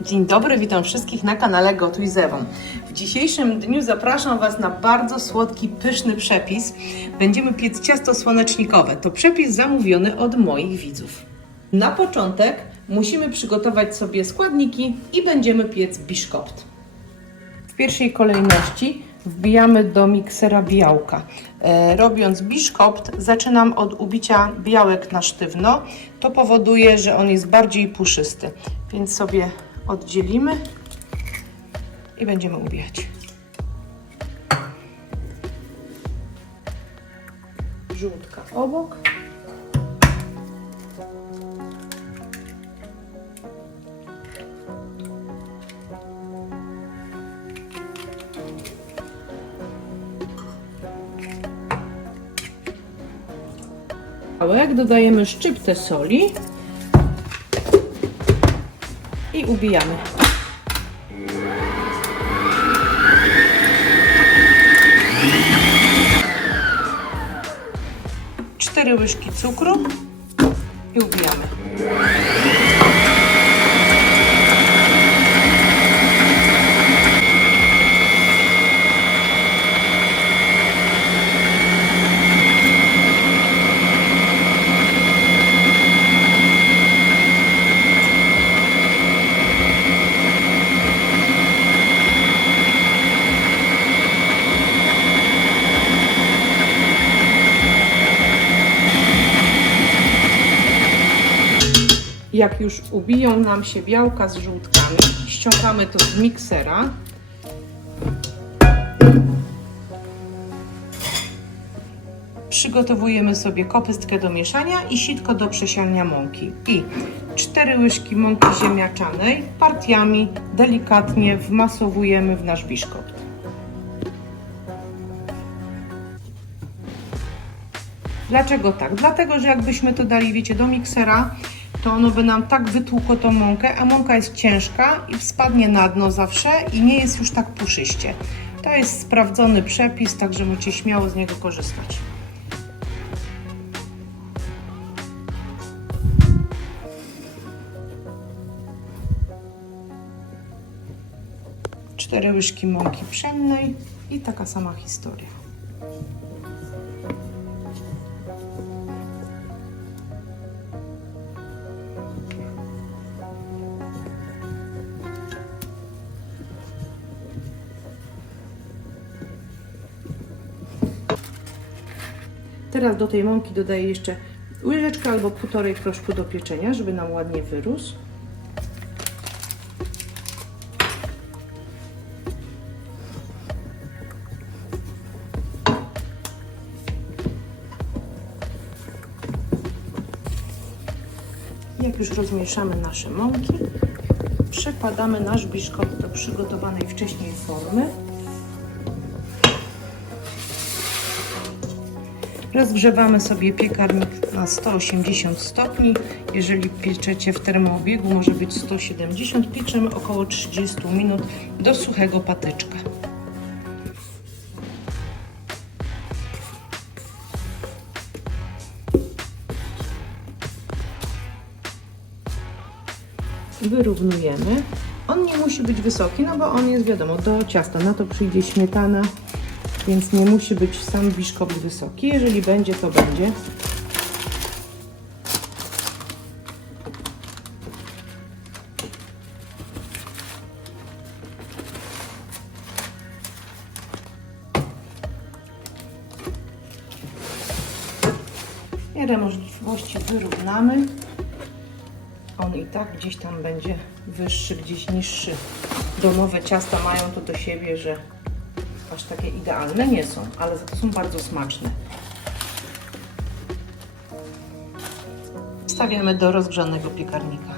Dzień dobry, witam wszystkich na kanale Gotuj. W dzisiejszym dniu zapraszam Was na bardzo słodki, pyszny przepis. Będziemy piec ciasto słonecznikowe. To przepis zamówiony od moich widzów. Na początek musimy przygotować sobie składniki i będziemy piec biszkopt. W pierwszej kolejności wbijamy do miksera białka. E, robiąc biszkopt, zaczynam od ubicia białek na sztywno. To powoduje, że on jest bardziej puszysty. Więc sobie oddzielimy i będziemy ubijać. Żółtka obok. dodajemy szczyptę soli ubijamy. Cztery łyżki cukru i ubijamy. Jak już ubiją nam się białka z żółtkami, ściągamy to z miksera. Przygotowujemy sobie kopystkę do mieszania i sitko do przesiania mąki. I 4 łyżki mąki ziemniaczanej partiami delikatnie wmasowujemy w nasz biszkopt. Dlaczego tak? Dlatego, że jakbyśmy to dali, wiecie, do miksera, to ono by nam tak wytłukło tą mąkę, a mąka jest ciężka i spadnie na dno zawsze i nie jest już tak puszyście. To jest sprawdzony przepis, także możecie śmiało z niego korzystać. Cztery łyżki mąki pszennej i taka sama historia. Teraz do tej mąki dodaję jeszcze łyżeczkę albo półtorej proszku do pieczenia, żeby nam ładnie wyrósł. Jak już rozmieszamy nasze mąki, przekładamy nasz biszkopt do przygotowanej wcześniej formy. Rozgrzewamy sobie piekarnik na 180 stopni. Jeżeli pieczecie w termoobiegu, może być 170. Pieczemy około 30 minut do suchego patyczka. Wyrównujemy. On nie musi być wysoki, no bo on jest wiadomo do ciasta. Na to przyjdzie śmietana, więc nie musi być sam biszkopt wysoki. Jeżeli będzie, to będzie. Miarę możliwości wyrównamy. On i tak gdzieś tam będzie wyższy, gdzieś niższy. Domowe ciasta mają to do siebie, że aż takie idealne nie są, ale za to są bardzo smaczne. Stawiamy do rozgrzanego piekarnika.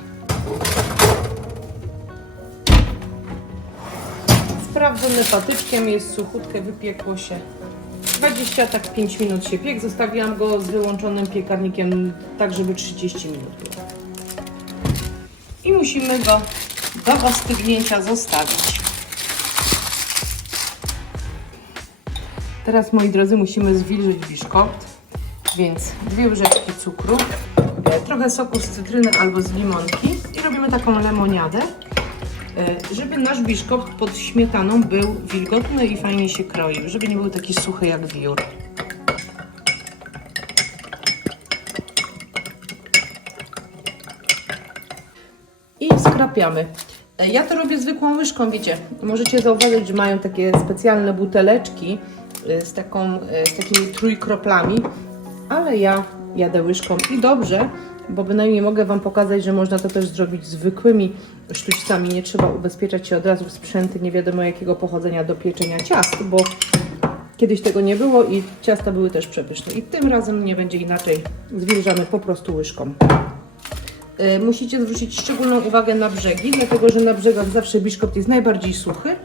Sprawdzony patyczkiem, jest suchutkę, wypiekło się 20, tak 5 minut się piek. Zostawiłam go z wyłączonym piekarnikiem, tak żeby 30 minut było. I musimy go do ostygnięcia zostawić. Teraz, moi drodzy, musimy zwilżyć biszkopt, więc dwie łyżeczki cukru, e, trochę soku z cytryny albo z limonki i robimy taką lemoniadę. E, Żeby nasz biszkopt pod śmietaną był wilgotny i fajnie się kroił, żeby nie był taki suchy jak wiór. I skrapiamy. E, Ja to robię zwykłą łyżką, wiecie. Możecie zauważyć, że mają takie specjalne buteleczki z, taką, e, z takimi trójkroplami, ale ja jadę łyżką i dobrze, bo bynajmniej mogę Wam pokazać, że można to też zrobić zwykłymi sztućcami. Nie trzeba ubezpieczać się od razu w sprzęty nie wiadomo jakiego pochodzenia do pieczenia ciast, bo kiedyś tego nie było i ciasta były też przepyszne. I tym razem nie będzie inaczej. Zwilżamy po prostu łyżką. Y, Musicie zwrócić szczególną uwagę na brzegi, dlatego że na brzegach zawsze biszkopt jest najbardziej suchy.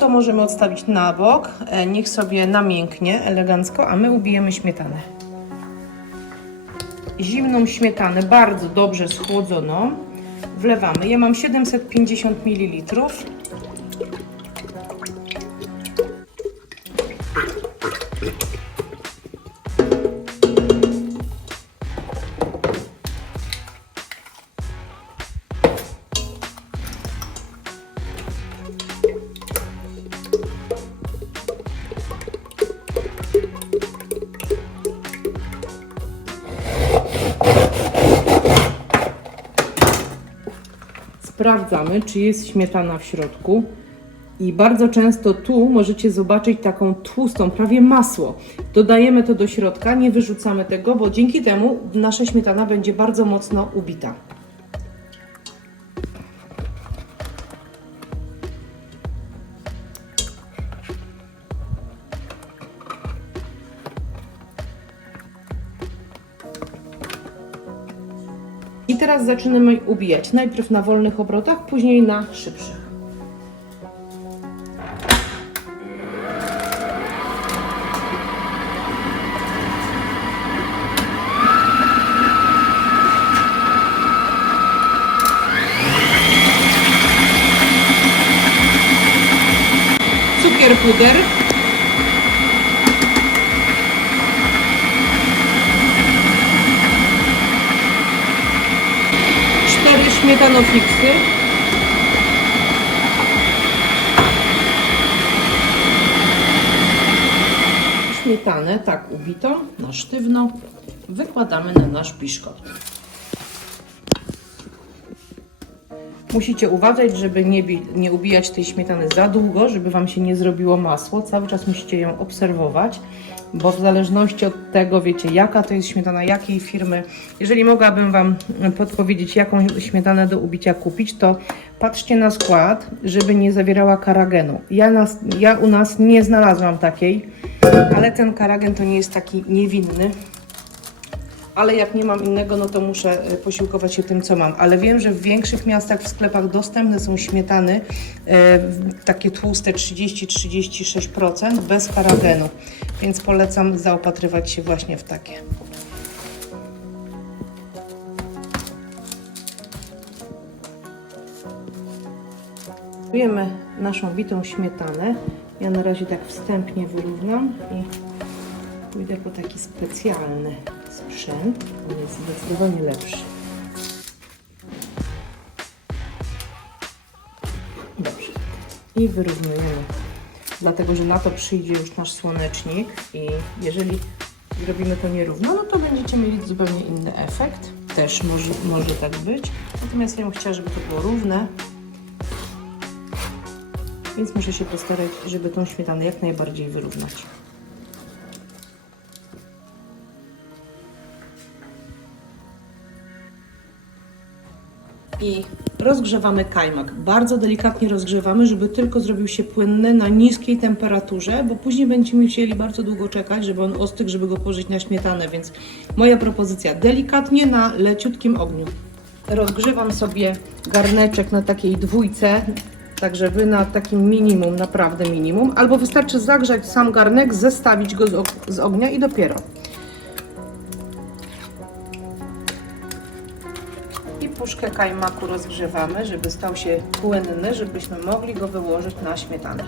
To możemy odstawić na bok, e, niech sobie namięknie elegancko, a my ubijemy śmietanę. Zimną śmietanę, bardzo dobrze schłodzoną, wlewamy. Ja mam 750 ml. Sprawdzamy, czy jest śmietana w środku. I bardzo często tu możecie zobaczyć taką tłustą, prawie masło. Dodajemy to do środka, nie wyrzucamy tego, bo dzięki temu nasza śmietana będzie bardzo mocno ubita. Teraz zaczynamy ubijać. Najpierw na wolnych obrotach, później na szybszych. Cukier puder. Cztery śmietanofiksy. Śmietanę, tak ubitą, na sztywno, wykładamy na nasz biszkopt. Musicie uważać, żeby nie, nie ubijać tej śmietany za długo, żeby Wam się nie zrobiło masło. Cały czas musicie ją obserwować, bo w zależności od tego, wiecie, jaka to jest śmietana, jakiej firmy. Jeżeli mogłabym Wam podpowiedzieć, jaką śmietanę do ubicia kupić, to patrzcie na skład, żeby nie zawierała karagenu. Ja, nas, ja u nas nie znalazłam takiej, ale ten karagen to nie jest taki niewinny ale jak nie mam innego, no to muszę e, posiłkować się tym, co mam. Ale wiem, że w większych miastach w sklepach dostępne są śmietany e, takie tłuste 30-36% bez parabenu, więc polecam zaopatrywać się właśnie w takie. Kupujemy naszą bitą śmietanę. Ja na razie tak wstępnie wyrównam i pójdę po taki specjalny sprzęt. On jest zdecydowanie lepszy. Dobrze. I wyrównujemy. Dlatego, że na to przyjdzie już nasz słonecznik i jeżeli zrobimy to nierówno, no to będziecie mieli zupełnie inny efekt. Też może, może tak być. Natomiast ja bym chciała, żeby to było równe. Więc muszę się postarać, żeby tą śmietanę jak najbardziej wyrównać. I rozgrzewamy kajmak. Bardzo delikatnie rozgrzewamy, żeby tylko zrobił się płynny na niskiej temperaturze, bo później będziemy musieli bardzo długo czekać, żeby on ostygł, żeby go położyć na śmietanę, więc moja propozycja delikatnie na leciutkim ogniu. Rozgrzewam sobie garneczek na takiej dwójce, także Wy na takim minimum, naprawdę minimum, albo wystarczy zagrzać sam garnek, zestawić go z, z ognia i dopiero. puszkę kajmaku rozgrzewamy, żeby stał się płynny, żebyśmy mogli go wyłożyć na śmietanę.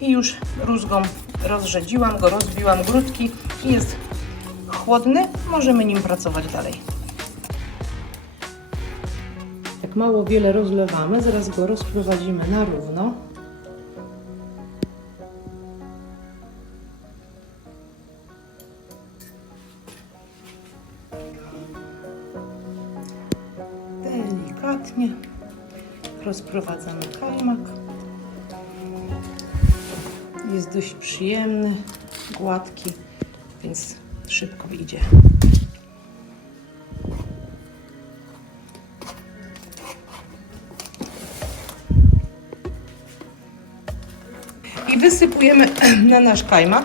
I już rózgą rozrzedziłam go, rozbiłam grudki i jest chłodny, możemy nim pracować dalej. Jak mało wiele rozlewamy, zaraz go rozprowadzimy na równo. Delikatnie rozprowadzamy kajmak. Jest dość przyjemny, gładki, więc szybko idzie. I wysypujemy na nasz kajmak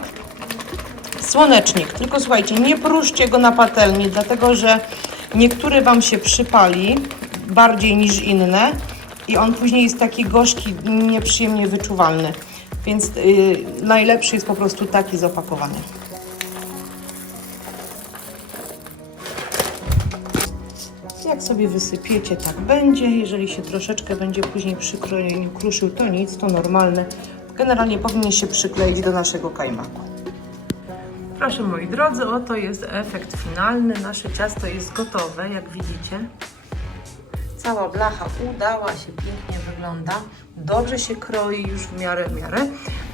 słonecznik. Tylko słuchajcie, nie pruszcie go na patelni, dlatego że niektóry Wam się przypali bardziej niż inne i on później jest taki gorzki, nieprzyjemnie wyczuwalny. Więc yy, najlepszy jest po prostu taki zapakowany. Jak sobie wysypiecie, tak będzie. Jeżeli się troszeczkę będzie później przy krojeniu kruszył, to nic, to normalne. Generalnie powinien się przykleić do naszego kajmaku. Proszę moi drodzy, oto jest efekt finalny. Nasze ciasto jest gotowe, jak widzicie. Cała blacha udała się, pięknie wygląda. Dobrze się kroi już w miarę, w miarę,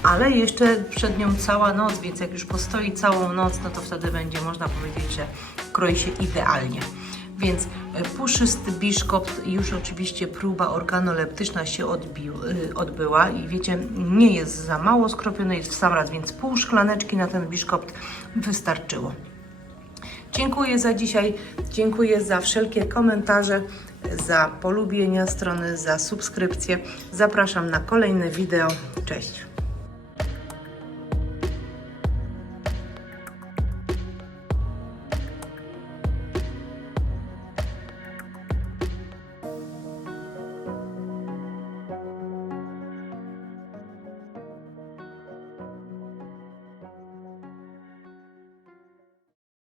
ale jeszcze przed nią cała noc, więc jak już postoi całą noc, no to wtedy będzie można powiedzieć, że kroi się idealnie. Więc e, puszysty biszkopt, już oczywiście próba organoleptyczna się odbił, y, odbyła i wiecie, nie jest za mało skropiony, jest w sam raz, więc pół szklaneczki na ten biszkopt wystarczyło. Dziękuję za dzisiaj, dziękuję za wszelkie komentarze, za polubienia strony, za subskrypcję. Zapraszam na kolejne wideo. Cześć!